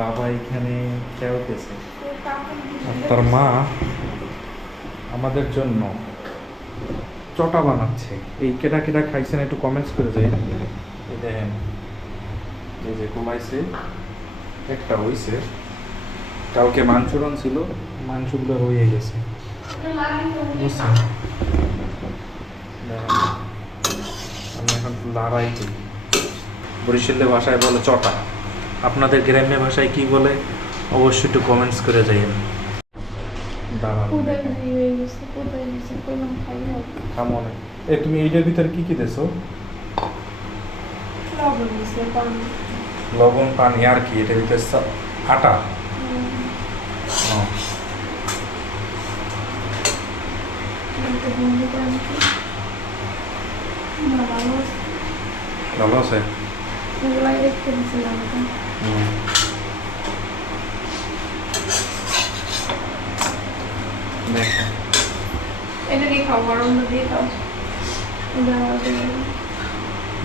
বাবা এখানে খেলতেছে আর তার মা আমাদের জন্য চটা বানাচ্ছে। এই কেটা কেটা খাইছেন একটু কমেন্টস করে যায়। এই দেখেন এই যে কমাইছে একটা হইছে, কালকে মাংস ছিল, মাংসগুলো হয়ে গেছে বুঝছেন। আমি এখন লড়াই করি। বরিশালের ভাষায় বলে চটা, আপনাদের গ্রাম্য ভাষায় কি বলে অবশ্যই একটু কমেন্টস করে যাইয়েন। তুমি এইটার ভিতরে কি কি দেছো? লবণ পানি আর কি? এটার ভিতরে আটা। ভালো আছে।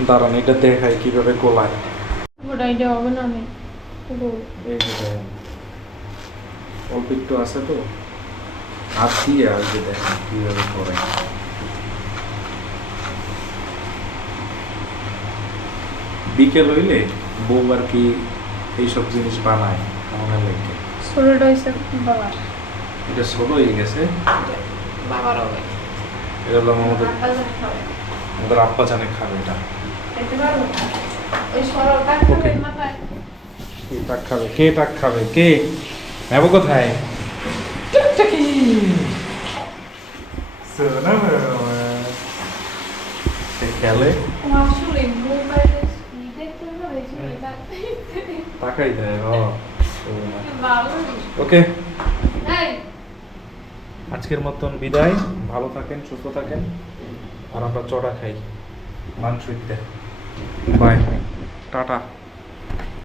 দাঁড়ান এটা দেখাই কিভাবে গোলায়। অল্প একটু আছে তো হাত দিয়ে আর যে দেখেন কিভাবে করে। বিকেল হইলে বউ আর কি এইসব জিনিস বানায় মনে লাগে। এটা ছোট হয়ে গেছে। এটা হলো আমাদের আব্বা জানে খাবে এটা। টাক খাবে কে? টাক খাবে কে? নেবো কোথায়? খেলে তাকাই দেয়। ওকে, আজকের মতন বিদায়। ভালো থাকেন, সুস্থ থাকেন, আর আমরা চড়া খাই মাংস। Bye, tata.